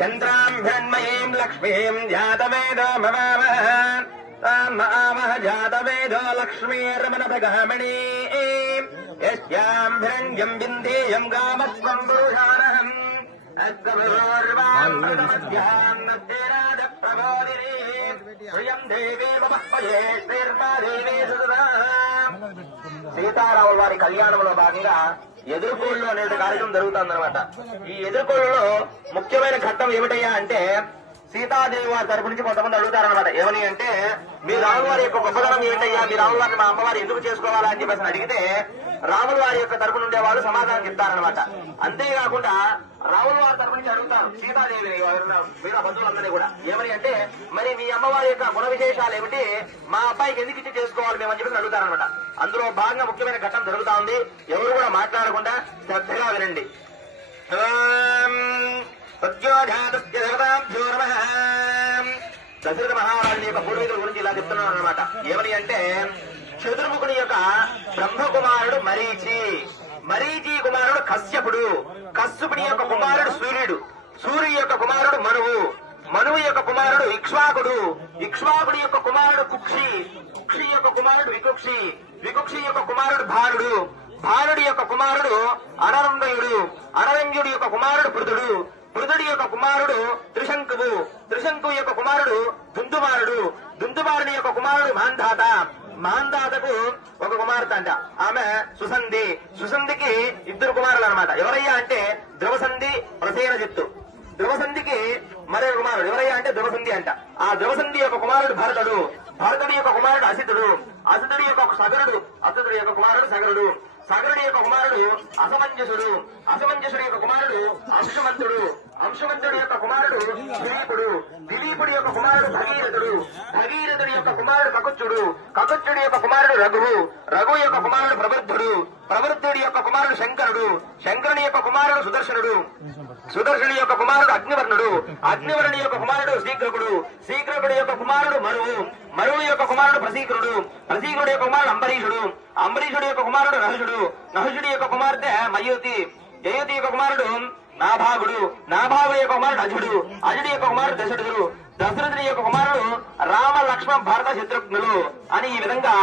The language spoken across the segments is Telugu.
చంద్రాం హిరణ్మయీం లక్ష్మీం జాతవేదో మమామ మామః జాతవేదో లక్ష్మీర్మనభగామిణీ యస్యాం హిరణ్యం బిందేయం గామస్వం పురుషానహం. అగ్రమోర్వాం ప్రథమధ్యాం మధ్యేరాజ ప్రబోధినీ ప్రియం శ్రీర్మా సీతారాముల వారి కళ్యాణంలో భాగంగా ఎదుర్కోళ్ళు అనే కార్యక్రమం జరుగుతుందన్నమాట. ఈ ఎదుర్కోళ్ళలో ముఖ్యమైన ఘట్టం ఏమిటయ్యా అంటే సీతాదేవి వారి తరపు నుంచి కొంతమంది అడుగుతారనమాట ఏమని అంటే మీ రాముల వారి యొక్క గొప్పతనం ఏమిటయ్యా? మీ రాముల వారిని మా అమ్మవారు ఎందుకు చేసుకోవాలా? అని చెప్పేసి అడిగితే రాముల వారి యొక్క తరపు నుండే వాళ్ళు సమాధానం చెప్తారనమాట అంతేకాకుండా రాముల వారి సీతాదేవిని మిగతా బంధువులందరినీ కూడా. ఏమని అంటే మరి మీ అమ్మవారి యొక్క గుణ విశేషాలు ఏమిటి? మా అబ్బాయికి ఎందుకు ఇచ్చి చేసుకోవాలి మేము అని చెప్పేసి అడుగుతారనమాట అందులో భాగంగా ముఖ్యమైన ఘట్టం జరుగుతా ఉంది. ఎవరు కూడా మాట్లాడకుండా శ్రద్ధగా వినండి. దశరథ మహారాజు యొక్క పూర్వీకుల గురించి ఇలా చెప్తున్నాను అనమాట ఏమని అంటే చతుర్ముఖుని యొక్క బ్రహ్మకుమారుడు మరీచి. మరీచి కుమారుడు కశ్యపుడు. కశ్యపుని యొక్క కుమారుడు సూర్యుడు. సూర్యు యొక్క కుమారుడు మనువు మనువు యొక్క కుమారుడు ఇక్ష్వాకుడు ఇక్ష్వాకుడి యొక్క కుమారుడు కుక్షి కుక్షి యొక్క కుమారుడు వికుక్షి వికుక్షి యొక్క కుమారుడు భానుడు భానుడి యొక్క కుమారుడు అనరందయుడు అనరంజుడి యొక్క కుమారుడు పృథుడు పృథుడి యొక్క కుమారుడు త్రిశంకువు త్రిశంకు యొక్క కుమారుడు దుందుమారుడు దుందుమారుడి యొక్క కుమారుడు మాంధాత మాంధాతకు ఒక కుమార్తె అంట ఆమె సుసంధి సుసంధికి ఇద్దరు కుమారులు అనమాట ఎవరయ్యా అంటే ద్రవసంధి ప్రసేన చిత్తు ధ్రువసంధికి మరొక కుమారుడు. ఎవరయ్యా అంటే ధ్రువసంధి అంట. ఆ ధ్రువసంధి యొక్క కుమారుడు భరతుడు. భరతుడి యొక్క కుమారుడు అసితుడు. అసితుడి యొక్క సగరుడు. అసితుడి యొక్క కుమారుడు సగరుడు. సగరుడి యొక్క కుమారుడు అసమంజసుడు. అసమంజసుడి యొక్క కుమారుడు అంశుమంతుడు అంశుమంతుడి యొక్క కుమారుడు దిలీపుడు దిలీపుడి యొక్క కుమారుడు భగీరథుడు భగీరథుడి యొక్క కుమారుడు కకుచ్చుడు కకుచ్చుడి యొక్క కుమారుడు రఘువు రఘు యొక్క కుమారుడు ప్రబుద్ధుడు ప్రవృద్ధుడి యొక్క కుమారుడు శంకరుడు శంకరుని యొక్క కుమారుడు సుదర్శనుడు సుదర్శుని యొక్క కుమారుడు అగ్నివర్ణుడు అగ్నివర్ణుని యొక్క కుమారుడు శ్రీకృకుడు శ్రీకృకుడి యొక్క కుమారుడు మరువు మరువు యొక్క కుమారుడు ప్రసీకరుడు ప్రసీకరుడు యొక్క కుమారుడు అంబరీషుడు అంబరీషుడి యొక్క కుమారుడు నహుషుడు నహుషుడి యొక్క కుమార్తె మయూతి జయతి యొక్క కుమారుడు నాభాగుడు నాభాగు యొక్క కుమారుడు అజుడు అజుడి యొక్క కుమారుడు దశరథుడు దశరథుని యొక్క కుమారుడు రామ లక్ష్మణ భరత శత్రుఘ్నులు అని ఈ విధంగా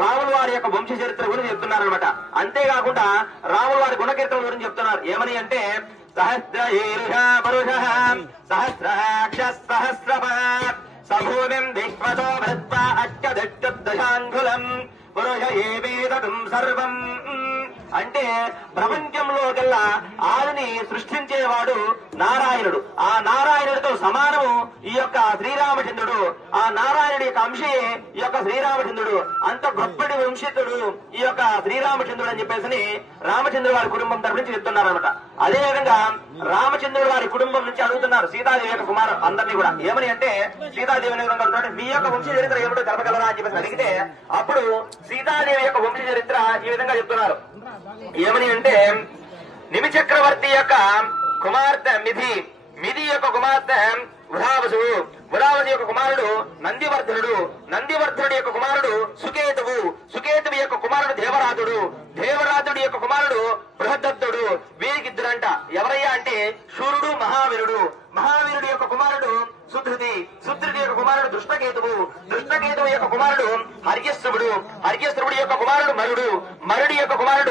రాముల వారి యొక్క వంశ చరిత్ర గురించి చెప్తున్నారు అనమాట అంతేకాకుండా రాముల వారి గుణకీర్తన గురించి చెప్తున్నారు. ఏమని అంటే సహస్ర పరుష సహస్రాక్ష సహస్రపాత్ సభూమిం విశ్వతో భృత్వా అష్టదశాంగులం పురుష ఏవేదం సర్వం. అంటే ప్రపంచంలో కల్లా ఆదిని సృష్టించేవాడు నారాయణుడు. ఆ నారాయణుడితో సమానము ఈ యొక్క శ్రీరామచంద్రుడు. ఆ నారాయణుడి యొక్క అంశే ఈ యొక్క శ్రీరామచంద్రుడు. అంత గొప్పటి వంశితుడు ఈ యొక్క శ్రీరామచంద్రుడు అని చెప్పేసి రామచంద్రుడు వారి కుటుంబం తరపు నుంచి చెప్తున్నారనమాట అదే విధంగా రామచంద్రుడు వారి కుటుంబం నుంచి అడుగుతున్నారు సీతాదేవి యొక్క కుమారు అందరినీ కూడా. ఏమని అంటే సీతాదేవి విధంగా మీ యొక్క వంశ చరిత్ర ఏమిటో తెలపగలరా అని చెప్పేసి అడిగితే అప్పుడు సీతాదేవి యొక్క వంశ చరిత్ర ఈ విధంగా చెప్తున్నారు. ఏమని అంటే నిమి చక్రవర్తి యొక్క కుమార్తె మిధి మిధి యొక్క కుమార్తె వృధావసు గురావతి యొక్క కుమారుడు నందివర్ధనుడు నందివర్ధనుడి యొక్క కుమారుడు సుకేతువు సుకేతువు యొక్క కుమారుడు దేవరాజుడు దేవరాజుడి యొక్క కుమారుడు బృహదత్తుడు వీరికి ఇద్దరంట ఎవరయ్యా అంటే శూరుడు మహావీరుడు. మహావీరుడి యొక్క కుమారుడు సుధృతి సుధృతి యొక్క కుమారుడు దుష్టకేతువు. దుష్టకేతువు యొక్క కుమారుడు హర్యశ్రవుడు హర్యశ్రవుడి యొక్క కుమారుడు మరుడు. మరుడి యొక్క కుమారుడు